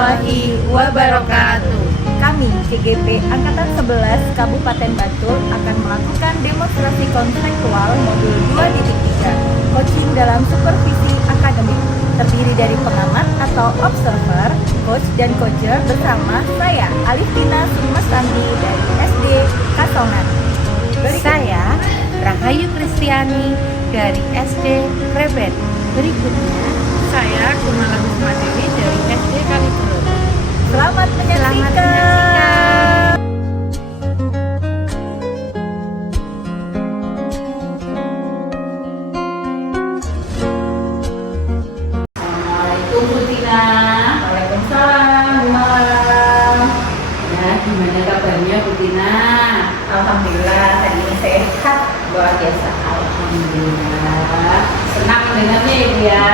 warahmatullahi wabarakatuh. Kami CGP Angkatan 11 Kabupaten Bantul akan melakukan demonstrasi konseptual modul 2.3 coaching dalam supervisi akademik, terdiri dari pengamat atau observer, coach dan coacher bersama saya Aliftina Sumastanti dari SD Kasongan. Saya Rahayu Kristiani dari SD Krebet. Berikutnya saya Kumala Dewi dari SD Kalibro. Selamat menyaksikan. Assalamualaikum Bu Tina. Waalaikumsalam, Bu Malam. Ya, gimana kabarnya Bu Tina? Alhamdulillah hari ini sehat luar biasa. Alhamdulillah. Senang dengarnya Ibu ya.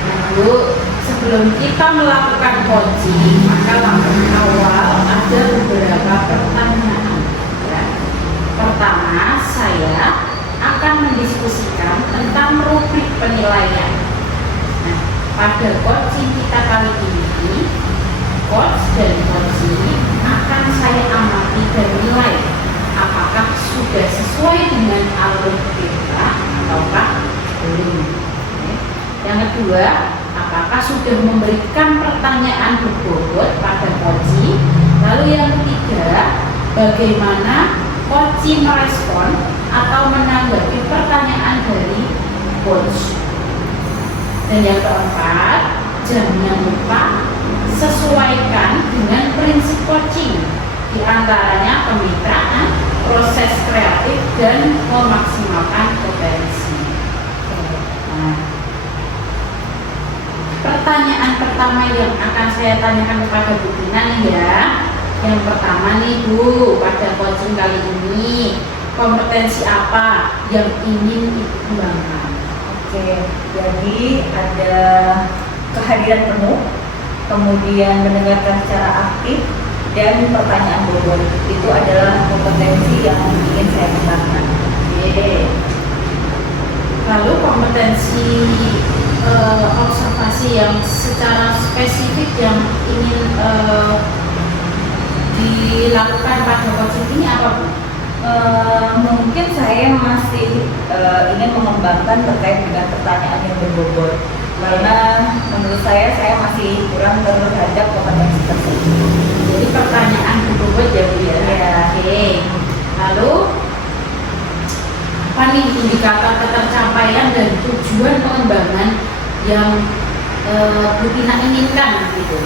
Nah, Bu, sebelum kita melakukan coaching, maka langkah awal ada beberapa pertanyaan. Ya. Pertama, saya akan mendiskusikan tentang rubrik penilaian. Nah, pada coaching kita kali ini, coach dan coaching akan saya amati dan nilai apakah sudah sesuai dengan alur kita ataukah belum. Yang kedua, apakah sudah memberikan pertanyaan berbobot pada coaching. Lalu yang ketiga, bagaimana coaching merespon atau menanggapi pertanyaan dari coach. Dan yang keempat, jangan lupa sesuaikan dengan prinsip coaching, di antaranya kemitraan, proses kreatif, dan memaksimalkan potensi. Nah, pertanyaan pertama yang akan saya tanyakan kepada Bu Tina nih ya. Yang pertama nih Bu, pada coaching kali ini kompetensi apa yang ingin Ibu kembangkan? Oke, jadi ada kehadiran penuh, kemudian mendengarkan secara aktif, dan pertanyaan bobot. Itu adalah kompetensi yang ingin saya kembangkan. Oke. Lalu kompetensi observasi yang secara spesifik yang ingin dilakukan pada coaching ini apa Bu? Mungkin saya masih ingin mengembangkan terkait dengan pertanyaan yang berbobot, karena menurut saya masih kurang terhadap kompetensi tersebut. Jadi pertanyaan berbobot ya Bu ya? Ya. Oke. Lalu apa nih indikator ketercapaian dan tujuan pengembangan yang Bu Tina inginkan gitu?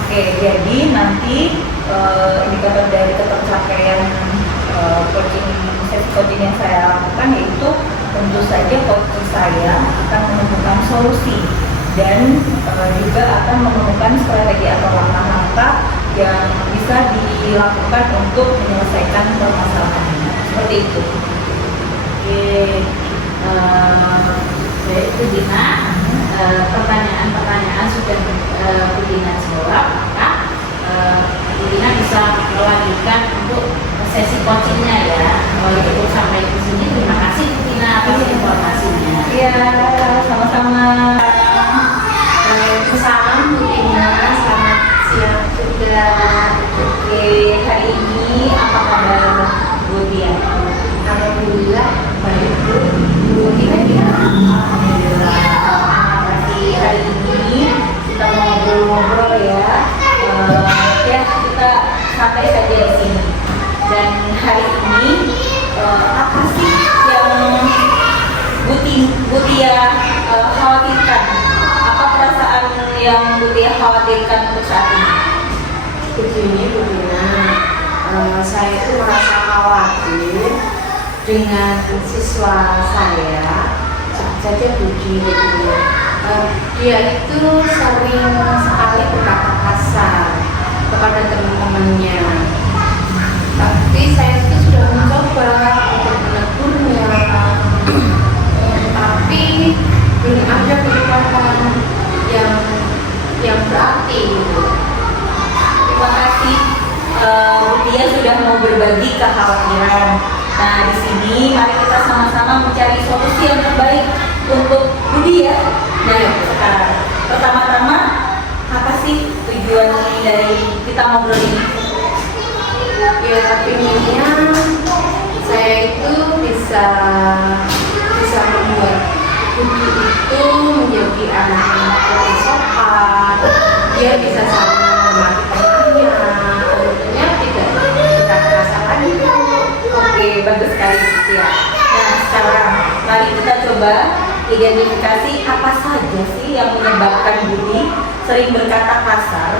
Oke, jadi nanti indikator dari ketercapaian sesi coaching yang saya lakukan yaitu tentu saja coaching saya akan menemukan solusi dan juga akan menemukan strategi atau langkah-langkah yang bisa dilakukan untuk menyelesaikan permasalahan ini. Seperti itu. Oke. Baik Bu Tina, pertanyaan-pertanyaan sudah Bu Tina jawab, maka Bu Tina bisa melanjutkan untuk sesi coachingnya ya. Kalau cukup sampai di sini, terima kasih Bu Tina atas informasinya. Iya, sama-sama. Salam Bu Tina, selamat siang juga. Oke, hari ini apa kabar Bu Tia? Alhamdulillah baik Bu. Bu Tina gimana? Alhamdulillah. Berarti hari ini kita mau ngobrol-ngobrol ya. Ya kita santai saja di sini. Dan hari ini apa sih yang Bu Tia khawatirkan? Apa perasaan yang Bu Tia khawatirkan untuk saat ini? Begini Bu Tina, saya itu merasa khawatir dengan siswa saya, sebut saja Budi gitu ya. Dia itu sering sekali berkata kasar kepada teman-temannya. Tapi saya itu sudah mencoba untuk menegurnya, tapi belum ada pendekatan yang berarti gitu. Terima kasih Bu Tia sudah mau berbagi kekhawatiran. Nah di sini mari kita sama-sama mencari solusi yang terbaik untuk Bu Tia. Nah sekarang pertama-tama apa sih sih tujuan dari kita ngobrol ini? Ya pinginnya saya itu bisa membuat Budi itu menjadi anak yang lebih sopan, dia bisa saling menghormati temannya, tentunya tidak kita merasa lagi. Oke, bagus sekali ya. Nah, sekarang mari kita coba identifikasi apa saja sih yang menyebabkan Budi sering berkata kasar,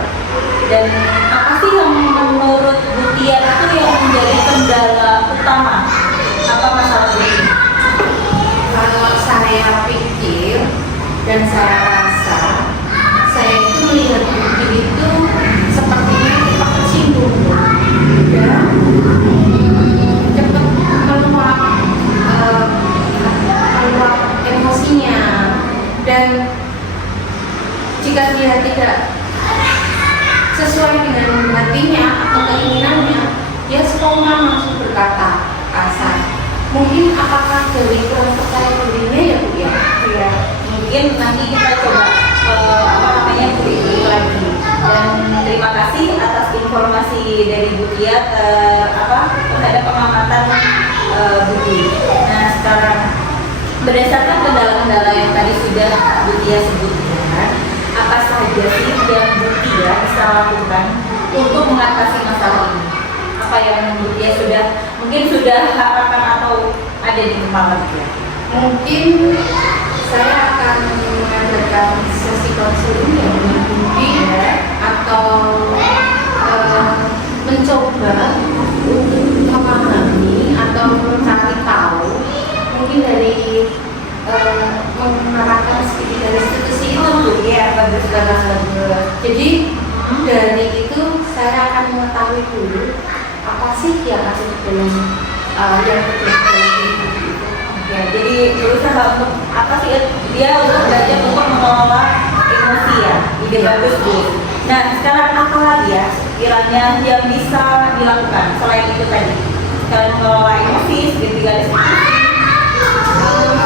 dan apa sih yang menurut Butia itu yang menjadi kendala utama? Apa masalah Budi? Kalau saya pikir dan saya rasa, saya itu melihat Budi itu sepertinya cepat tersinggung dan cepat meluap emosinya, dan jika dia tidak sesuai dengan hatinya atau keinginannya, dia spontan langsung berkata kasar. Mungkin apakah dari kurang percaya dirinya ya Bu ya? Ya, mungkin nanti kita coba kulik lagi. Dan terima kasih atas informasi dari Butia terhadap pengamatan Budi. Nah, sekarang berdasarkan kendala-kendala yang tadi sudah Butia sebutkan, apa saja sih yang Butia bisa lakukan untuk mengatasi masalah ini? Apa yang Butia mungkin sudah harapkan atau ada di kepala Butia? Mungkin saya akan mengadakan sesi konseling ya dengan Budi atau mencoba untuk memahami atau mencari tahu, mungkin dari mengarahkan sedikit dari institusi itu Bu ya, bagus. Jadi dari itu saya akan mengetahui dulu apa sih yang ada di dalam yang terjadi itu. Ya, jadi berusaha untuk apa sih dia untuk belajar untuk mengelola emosi ya. Ide bagus Bu. Nah, sekarang apa lagi ya kiranya yang bisa dilakukan selain itu tadi? Selain mengelola emosi, segitiga diskusi.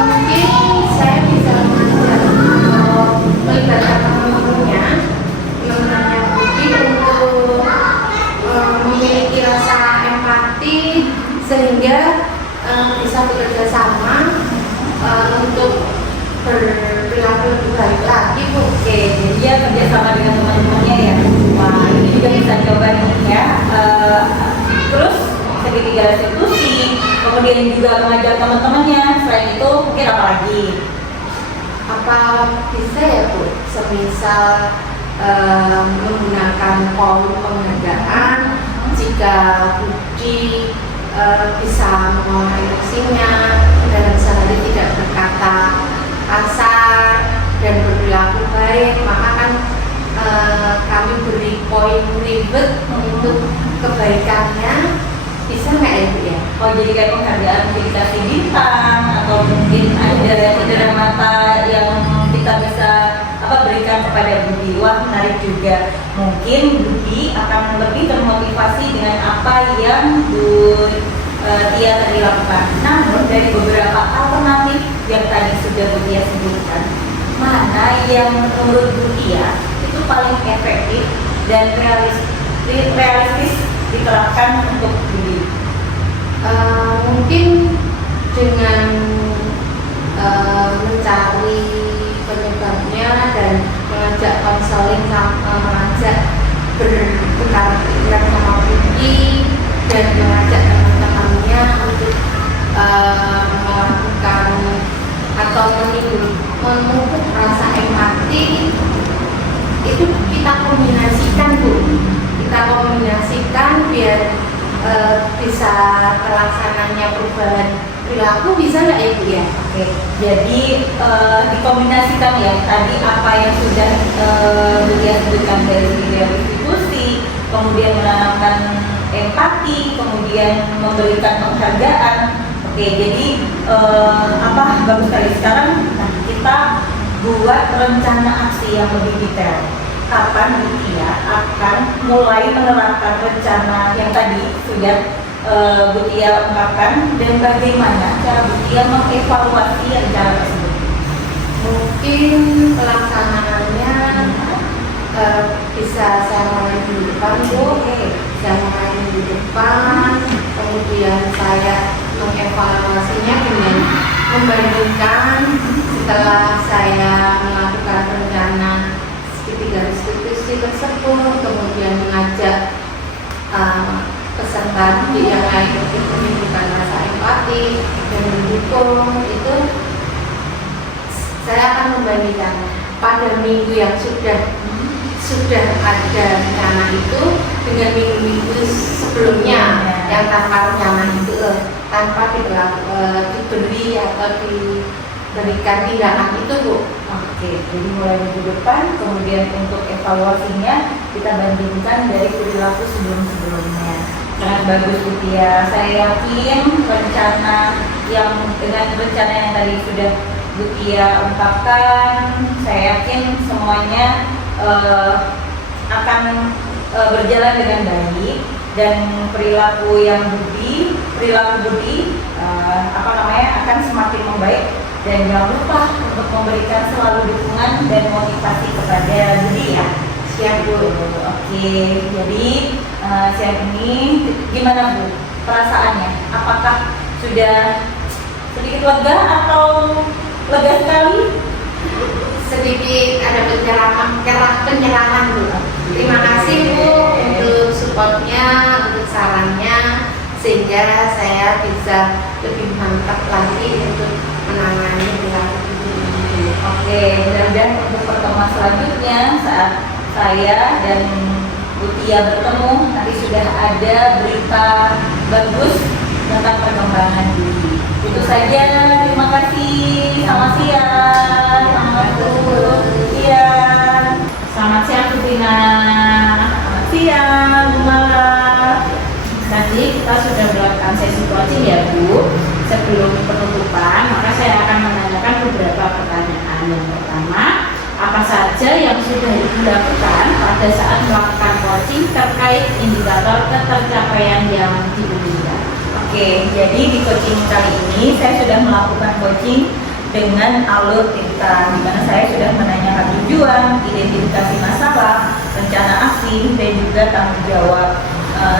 Mungkin saya bisa mengajak atau melibatkan teman-temannya Budi untuk memiliki rasa empati sehingga bisa bekerja sama untuk berperilaku lebih baik lagi Bu. Oke, jadi dia kerjasama dengan teman-temannya ya. Wah, ini juga bisa coba nih ya. Terus segitiga institusi, kemudian juga mengajak teman-temannya. Selain itu mungkin apa lagi? Apa bisa ya Bu, semisal menggunakan form penghargaan jika Budi bisa mengelola emosinya dalam sehari, tidak berkata kasar dan berperilaku baik, maka kan kami beri poin reward untuk kebaikannya. Bisa nggak ya Bu ya? Oh, jadi kayak penghargaan mungkin dikasih bintang atau mungkin ada mata yang kita bisa berikan kepada Budi. Wah, menarik juga. Mungkin Budi akan lebih termotivasi dengan apa yang Tia tadi lakukan. Namun dari beberapa alternatif yang tadi sudah Tia sebutkan, mana yang menurut Tia itu paling efektif dan realistis diterapkan untuk Budi? Mungkin dengan mencari penyebabnya dan mengajak konseling, mengajak bertukar pikiran sama Budi dan mengajak teman-temannya untuk melakukan atau memupuk rasa empati. Itu kita kombinasikan Bu, biar bisa terlaksananya perubahan perilaku. Bisa nggak ya Bu ya? Oke, jadi dikombinasikan ya tadi apa yang sudah Budia sebutkan dari institusi, kemudian menanamkan empati, kemudian memberikan penghargaan. Oke, jadi bagus sekali. Sekarang kita buat rencana aksi yang lebih detail. Kapan Budia akan mulai menerapkan rencana yang tadi sudah Budia ungkapkan, dan bagaimana cara Budia mengevaluasi rencana tersebut? Mungkin pelaksanaannya bisa saya mulai di depan Bu. Saya mulai di depan, kemudian saya mengevaluasinya dengan membandingkan setelah saya melakukan rencana segitiga restitusi tersebut, kemudian mengajak peserta didik yang lain untuk menunjukkan rasa empati dan mendukung itu, saya akan membandingkan pada minggu yang sudah ada rencana itu dengan minggu-minggu sebelumnya yang tanpa rencana itu, tanpa diberi atau diberikan tindakan itu Bu. Oke, jadi mulai minggu depan, kemudian untuk evaluasinya kita bandingkan dari perilaku sebelum-sebelumnya. Sangat bagus Bu Tia. Saya yakin dengan rencana yang tadi sudah Bu Tia ungkapkan, saya yakin semuanya akan berjalan dengan baik dan perilaku budi akan semakin membaik. Dan jangan lupa untuk memberikan selalu dukungan dan motivasi kepada Budi ya. Siap Bu. Oke, jadi siang ini gimana Bu perasaannya? Apakah sudah sedikit lega atau lega sekali? Sedikit ada pencerahan Bu. Terima kasih Bu untuk supportnya, untuk sarannya, sehingga saya bisa lebih mantap lagi untuk menangani perilaku ini. Oke, mudah-mudahan untuk pertemuan selanjutnya saat saya dan Bu Tia bertemu nanti sudah ada berita bagus tentang perkembangan Budi. Itu saja, terima kasih. Selamat siang. Selamat siang. Selamat siang Bu Tina. Selamat siang, Bu Mala. Tadi kita sudah melakukan sesi coaching ya Bu. Sebelum penutupan, maka saya akan menanyakan beberapa pertanyaan. Yang pertama, apa saja yang sudah Ibu lakukan pada saat melakukan coaching terkait indikator ketercapaian yang diinginkan? Oke, jadi di coaching kali ini saya sudah melakukan coaching dengan alur tinta, di mana saya sudah menanyakan tujuan, identifikasi masalah, rencana aksi, dan juga tanggung jawab.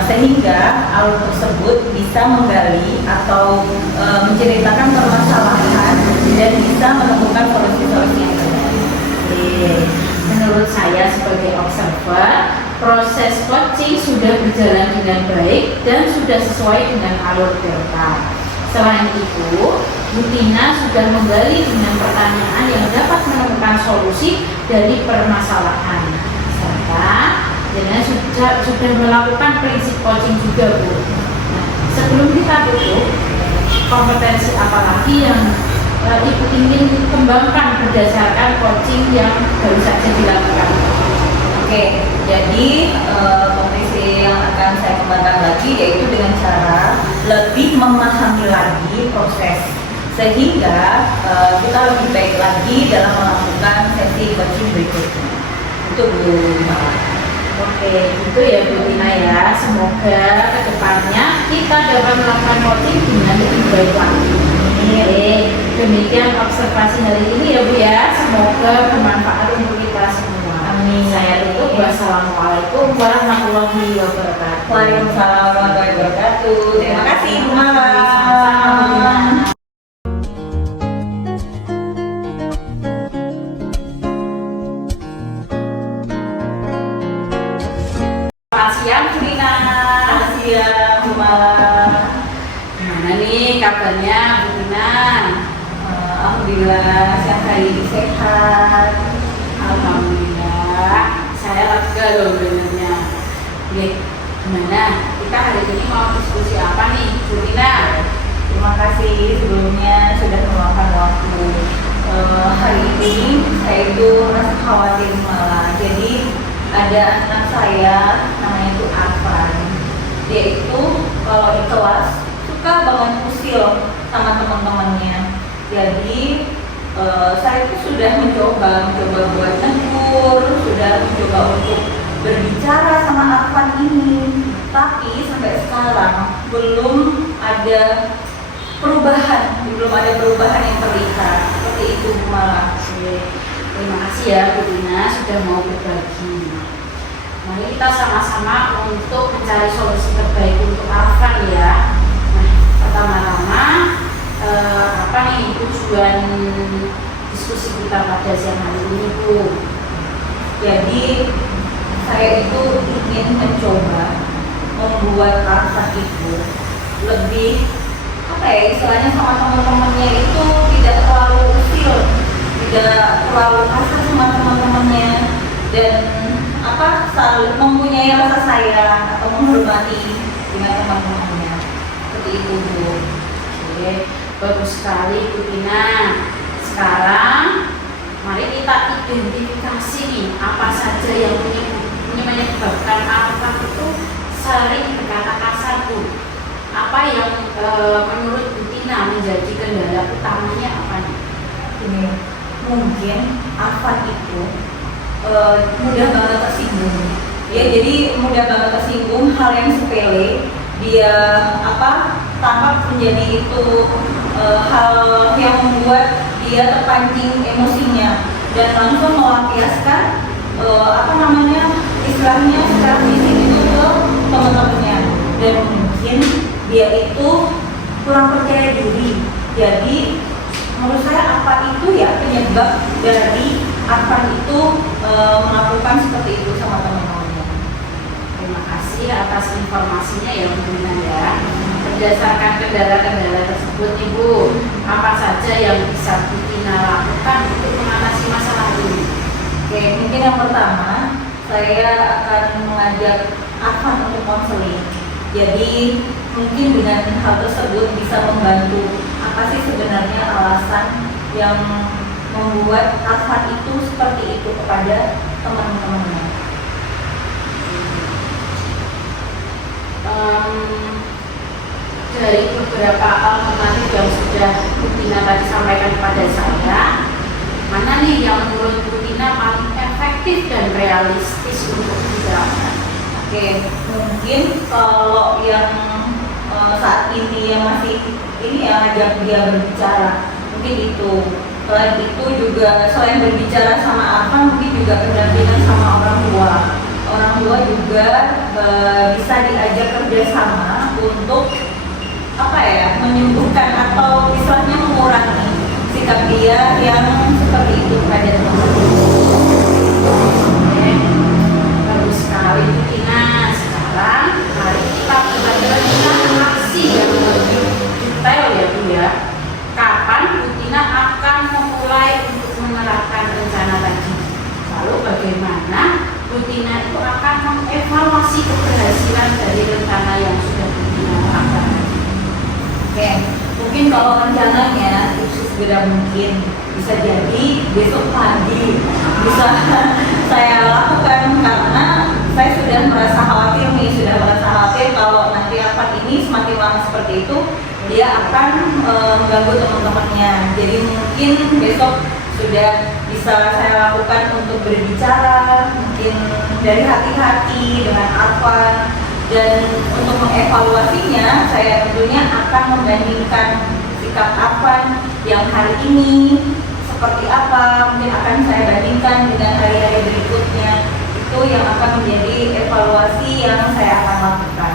Sehingga alur tersebut bisa menggali atau menceritakan permasalahan dan bisa menemukan solusi-solusi yang benar. Menurut saya sebagai observer, proses coaching sudah berjalan dengan baik dan sudah sesuai dengan alur delta. Selain itu, Bu Tina sudah menggali dengan pertanyaan yang dapat menemukan solusi dari permasalahan, serta dengan sudah melakukan prinsip coaching juga Bu. Nah, sebelum kita tutup, kompetensi apa lagi yang Ibu ingin kembangkan berdasarkan coaching yang baru saja dilakukan? Oke, jadi kompetensi yang akan saya kembangkan lagi yaitu dengan cara lebih memahami lagi proses, sehingga kita lebih baik lagi dalam melakukan sesi coaching berikutnya. Itu Bu Mala. Oke, itu ya Bu Tina ya. Semoga kedepannya kita dapat melakukan coaching dengan lebih baik lagi. Demikian observasi hari ini ya Bu ya. Semoga bermanfaat untuk kita semua. Amin. Saya tutup. Wassalamualaikum warahmatullahi wabarakatuh. Waalaikumsalam warahmatullahi wabarakatuh. Terima kasih Bu Mala. Sama-sama, Bu Tina. Selamat siang Bu Dina. Selamat siang Bu Mala. Gimana nih kabarnya Bu Tina? Alhamdulillah siang hari ini sehat. Alhamdulillah, saya lega loh dengarnya. Gimana? Kita hari ini mau diskusi apa nih Bu Tina? Terima kasih sebelumnya sudah meluangkan waktu. Hari ini saya itu merasa khawatir malah. Jadi ada anak saya namanya itu Arfan. Dia itu kalau di kelas suka banget usil sama teman-temannya. Jadi saya itu sudah mencoba buat negur, sudah mencoba untuk berbicara sama Arfan ini, tapi sampai sekarang belum ada perubahan yang terlihat. Seperti itu Bu Mala. Terima kasih ya Bu Dina sudah mau berbagi. Mari kita sama-sama untuk mencari solusi terbaik untuk Arfan ya. Nah, pertama-tama apa nih tujuan diskusi kita pada siang hari ini Bu? Jadi saya itu ingin mencoba membuat Arfan itu lebih apa ya, istilahnya sama teman-temannya itu tidak terlalu usil, tidak terlalu kasar sama teman-temannya, dan apa, selalu mempunyai rasa sayang atau menghormati dengan teman-temannya. Seperti itu Bu. Oke, bagus sekali Bu Dina. Sekarang mari kita identifikasi nih apa saja yang menyebabkan Arfan itu sering berkata kasar Bu. Apa yang menurut Bu Dina menjadi kendala utamanya apa nih? Ini mungkin Arfan itu mudah banget tersinggung. Ya, jadi mudah banget tersinggung hal yang sepele dia apa tampak menjadi itu hal yang membuat dia terpancing emosinya dan langsung melampiaskan apa namanya istilahnya secara fisik itu ke teman-temannya, dan mungkin dia itu kurang percaya diri. Jadi menurut saya apa itu ya penyebab dari Arfan itu melakukan seperti itu sama teman-temannya. Terima kasih atas informasinya ya Bu Dina ya. Berdasarkan kendala-kendala tersebut Ibu, apa saja yang bisa Bu Dina lakukan untuk mengatasi masalah ini? Oke, mungkin yang pertama saya akan mengajak Arfan untuk konseling. Jadi mungkin dengan hal tersebut bisa membantu apa sih sebenarnya alasan yang membuat Arfan itu seperti itu kepada teman-temannya. Dari beberapa alternatif yang sudah Bu Dina tadi sampaikan kepada saya, mana nih yang menurut Bu Dina paling efektif dan realistis untuk diterapkan? Oke, mungkin kalau yang saat ini yang masih ini ya ajak dia berbicara, mungkin itu. Selain itu juga selain berbicara sama Arfan, mungkin juga pendampingan sama orang tua. Orang tua juga bisa diajak kerjasama untuk apa ya, menyembuhkan atau istilahnya mengurangi sikap dia yang seperti itu pada teman-teman. Bagus sekali Bu Dina. Sekarang mari kita berbagi aksi yang lebih detail ya Bu ya. Kapan Bu Dina akan memulai untuk menerapkan rencana tadi? Lalu bagaimana Bu Dina itu akan mengevaluasi keberhasilan dari rencana yang sudah Bu Dina lakukan? Oke, mungkin kalau rencananya itu segera mungkin bisa jadi besok pagi bisa saya lakukan, karena saya sudah merasa khawatir kalau nanti Arfan ini semakin lama seperti itu dia akan mengganggu teman-temannya. Jadi mungkin besok sudah bisa saya lakukan untuk berbicara mungkin dari hati-hati dengan Arfan. Dan untuk mengevaluasinya, saya tentunya akan membandingkan sikap Arfan yang hari ini seperti apa, mungkin akan saya bandingkan dengan hari-hari berikutnya. Itu yang akan menjadi evaluasi yang saya akan lakukan.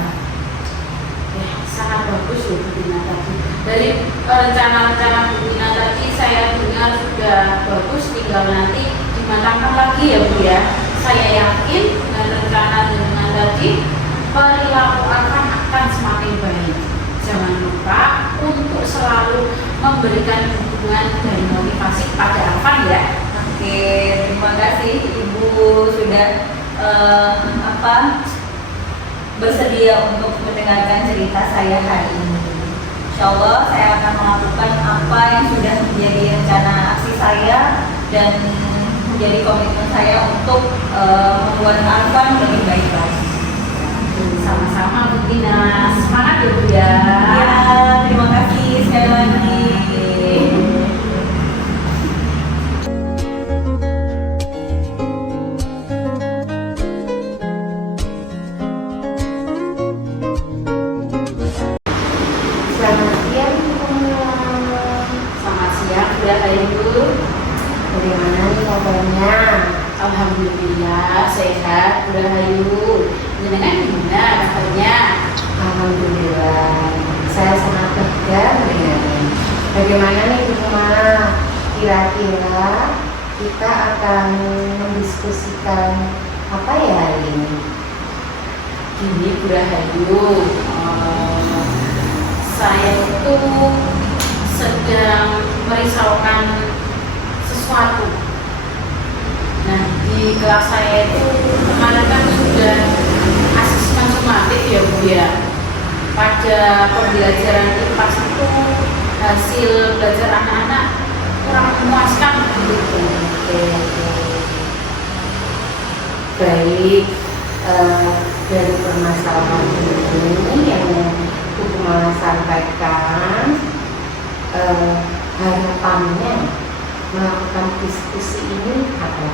Ya, sangat bagus loh Bu Dina tadi. Dari rencana-rencana Bu Dina tadi saya dengar sudah bagus, tinggal nanti dimatangkan lagi ya Bu ya. Saya yakin dengan rencana dengan tadi perilaku Arfan akan semakin baik. Jangan lupa untuk selalu memberikan dukungan dan motivasi kepada Arfan ya. Oke, terima kasih Ibu sudah bersedia untuk mendengarkan cerita saya hari ini. Insya Allah saya akan melakukan apa yang sudah menjadi rencana aksi saya dan menjadi komitmen saya untuk membuat Arfan lebih baik lagi. Sama-sama Bu Dina, semangat ya Bu ya. Ya, terima kasih sekali lagi. Selamat siang semua. Selamat siang, sudah hari Bu. Bagaimana nih kabar Iya, sehat, Rahayu. Jenengan gimana kabarnya? Alhamdulillah, saya sangat lega dengannya. Bagaimana nih Bu Mala? Kira-kira kita akan mendiskusikan apa ya hari ini? Gini Bu Rahayu, saya itu sedang merisaukan sesuatu. Nah, di kelas saya itu kemarin kan sudah asesmen sumatif ya Bu ya. Pada pembelajaran IPAS itu hasil belajar anak-anak kurang memuaskan begitu. Baik, dari permasalahan ini yang Bu Mala sampaikan, harapannya melakukan diskusi ini apa?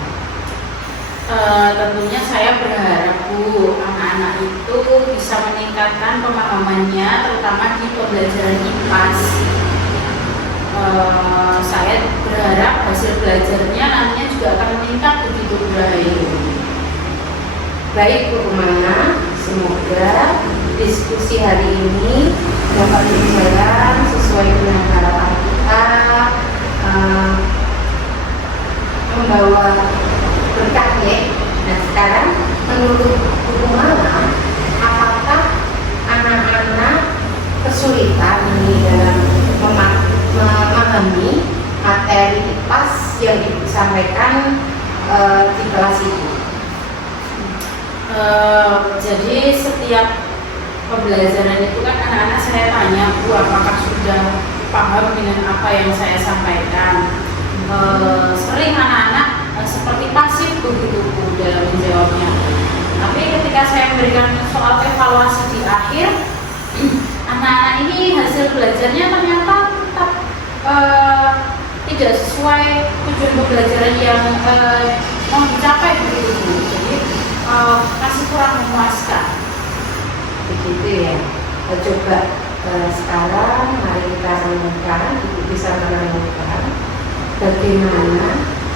Tentunya saya berharap Bu, anak-anak itu bisa meningkatkan pemahamannya terutama di pembelajaran IPAS. Saya berharap hasil belajarnya nantinya juga akan meningkat begitu Bu Rahayu. Baik Bu Mala, semoga diskusi hari ini dapat berjalan sesuai dengan harapan kita, membawa berkah ya. Nah sekarang menurut Bu Mala, apakah anak-anak kesulitan nih dalam memahami materi IPAS yang disampaikan di kelas itu? Jadi setiap pembelajaran itu kan anak-anak saya tanya, Bu, apakah sudah paham dengan apa yang saya sampaikan? Sering anak-anak seperti pasif begitu Bu dalam menjawabnya. Tapi ketika saya memberikan soal evaluasi di akhir, anak-anak ini hasil belajarnya ternyata tetap tidak sesuai tujuan pembelajaran yang mau dicapai begitu Bu. Jadi masih kurang memuaskan. Begitu ya. Coba sekarang mari kita renungkan, Ibu bisa merenungkan bagaimana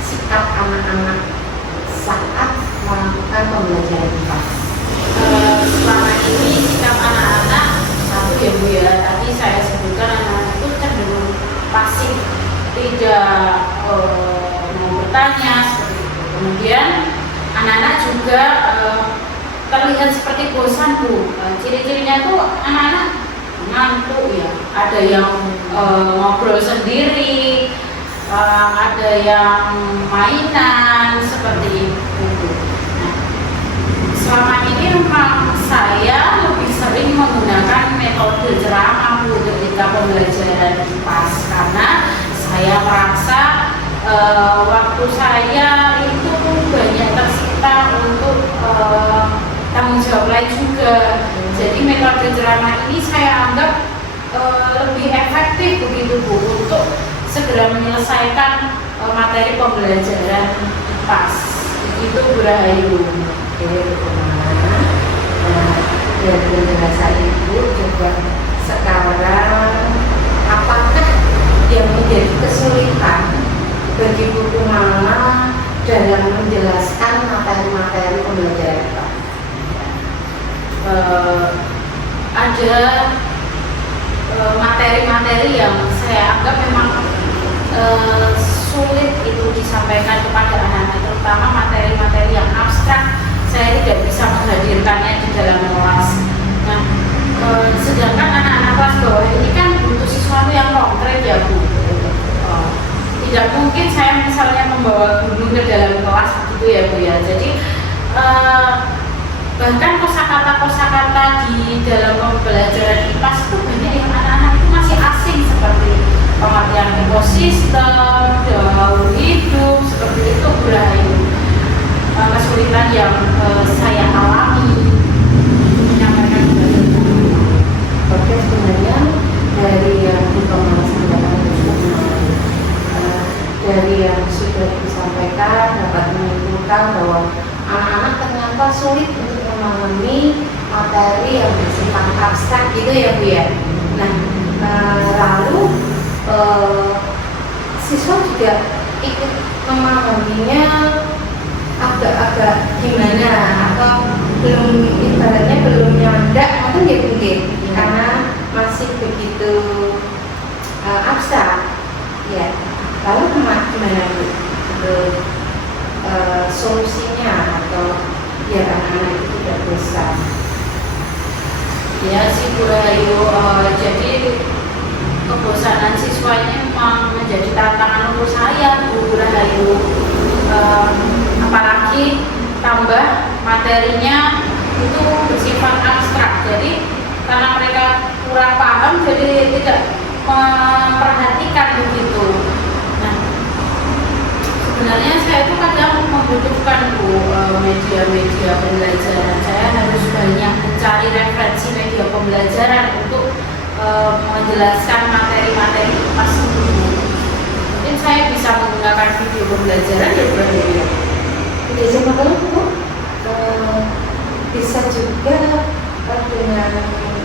sikap anak-anak saat melakukan pembelajaran IPAS. Selama ini sikap anak-anak satu ya Bu ya, tadi saya sebutkan anak-anak itu cenderung pasif, tidak mau bertanya seperti itu. Kemudian anak-anak juga terlihat seperti bosan Bu. Ciri-cirinya tuh anak-anak ngantuk ya, ada yang ngobrol sendiri, ada yang mainan seperti itu. Nah, selama ini memang saya lebih sering menggunakan metode ceramah Bu ketika pembelajaran IPAS karena saya merasa waktu saya itu banyak tersita untuk tanggung jawab lain juga. Jadi metode ceramah ini saya anggap lebih efektif begitu Bu untuk segera menyelesaikan materi pembelajaran IPAS. Itu Bu Rahayu. Oke, bagaimana dari penjelasan Ibu juga sekarang apakah yang menjadi kesulitan bagi Bu Mala dalam menjelaskan materi-materi pembelajaran IPAS? Ada materi-materi yang saya anggap memang sulit itu disampaikan kepada anak-anak, terutama materi-materi yang abstrak. Saya tidak bisa menghadirkannya di dalam kelas. Nah, sedangkan anak-anak kelas bawah ini kan butuh sesuatu yang konkret ya Bu. Tidak mungkin saya misalnya membawa gunung ke dalam kelas begitu ya Bu ya. Jadi bahkan kosakata-kosakata di dalam pembelajaran IPAS itu banyak yang anak-anak itu masih asing, seperti pengertian ekosistem, daur hidup, seperti itu Bu Rahayu. Kesulitan yang saya alami menyampaikan pembelajaran. Oke, sebenarnya dari yang sampaikan dari yang sudah disampaikan dapat menyimpulkan bahwa anak-anak ternyata sulit untuk memahami materi yang bersifat abstrak gitu ya Bu ya. Nah, lalu siswa juga ikut memahaminya agak-agak gimana atau belum ibaratnya belum nyandak mungkin ya Bu nggih, karena masih begitu abstrak ya. Lalu gimana Bu untuk solusinya atau biar anak-anak itu tidak bosan? Ya sih Bu Rahayu, jadi kebosanan siswanya memang menjadi tantangan untuk saya Bu Rahayu. Apalagi tambah materinya itu bersifat abstrak, jadi karena mereka kurang paham jadi tidak memperhatikan begitu. Nah, sebenarnya saya itu kadang membutuhkan Bu media-media pembelajaran. Saya harus banyak mencari referensi media pembelajaran untuk menjelaskan materi-materi pas itu. Mungkin saya bisa menggunakan video pembelajaran ya Bu ya. Bisa makan Bu? Bisa juga dengan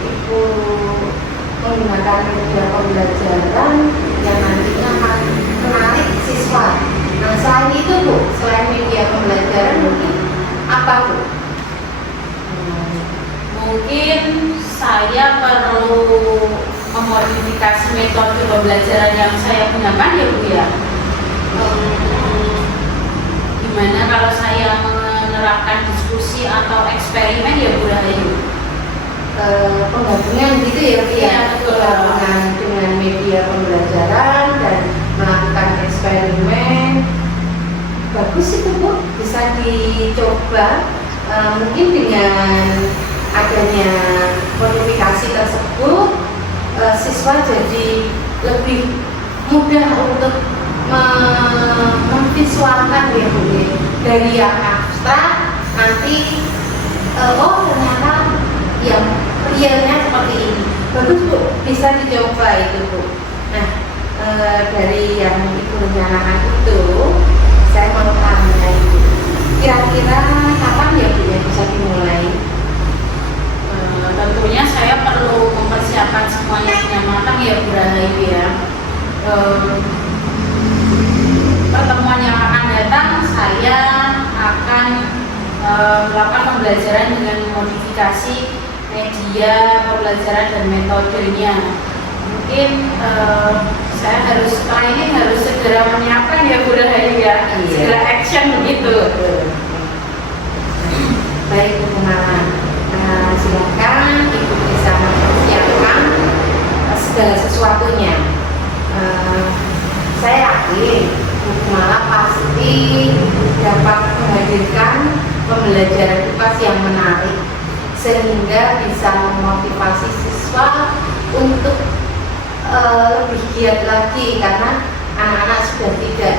Ibu menggunakan media pembelajaran yang nantinya akan menarik siswa. Nah selain itu Bu, selain media pembelajaran mungkin apa Bu? Mungkin saya perlu memodifikasi metode pembelajaran yang saya gunakan ya Bu ya. Gimana kalau saya menerapkan diskusi atau eksperimen ya Bu Rahayu? Penggabungan gitu ya Bu ya? Iya, betul. Penggabungan dengan media pembelajaran dan melakukan eksperimen. Bagus itu Bu, bisa dicoba. Mungkin dengan adanya modifikasi tersebut siswa jadi lebih mudah untuk memvisualkan ya Bu, dari yang abstrak nanti oh ternyata yang realnya seperti ini. Bagus Bu, bisa dicoba itu Bu. Nah dari yang Ibu rencanakan itu saya mau tanya Ibu, kira-kira kapan ya Bu ya bisa dimulai? Tentunya saya perlu mempersiapkan semuanya dengan matang ya Bu Rahayu ya. Pertemuan yang akan datang saya akan melakukan pembelajaran dengan modifikasi media pembelajaran dan metodenya. Mungkin saya harus setelah ini harus segera menyiapkan ya Bu Rahayu ya, segera action begitu. Baik Bu Kumala, silakan Ibu bisa mempersiapkan segala sesuatunya. Saya yakin Bu Kumala pasti dapat menghadirkan pembelajaran IPAS yang menarik sehingga bisa memotivasi siswa untuk lebih giat lagi, karena anak-anak sudah tidak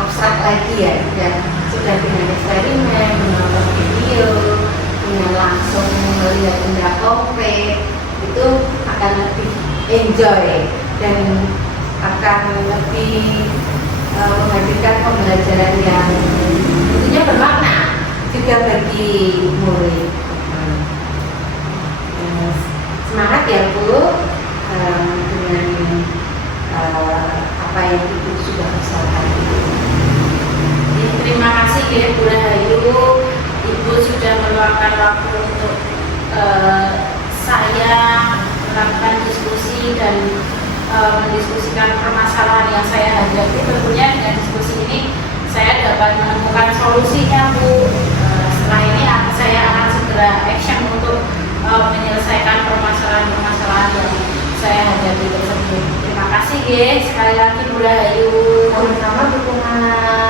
abstrak lagi ya, dan sudah dengan eksperimen, menonton video, dengan langsung melihat benda konkret, itu akan lebih enjoy dan akan lebih menghadirkan pembelajaran yang tentunya bermakna juga bagi murid. Semangat ya Bu dengan apa yang Ibu sudah usahakan. Terima kasih ya Bu Rahayu, Ibu sudah meluangkan waktu untuk saya melakukan diskusi dan mendiskusikan permasalahan yang saya hadapi. Tentunya dengan diskusi ini saya dapat menemukan solusinya Bu. Setelah ini saya akan segera action untuk menyelesaikan permasalahan-permasalahan yang saya hadapi tersebut. Terima kasih guys, sekali lagi Bu Rahayu. Sama-sama Bu Kumala.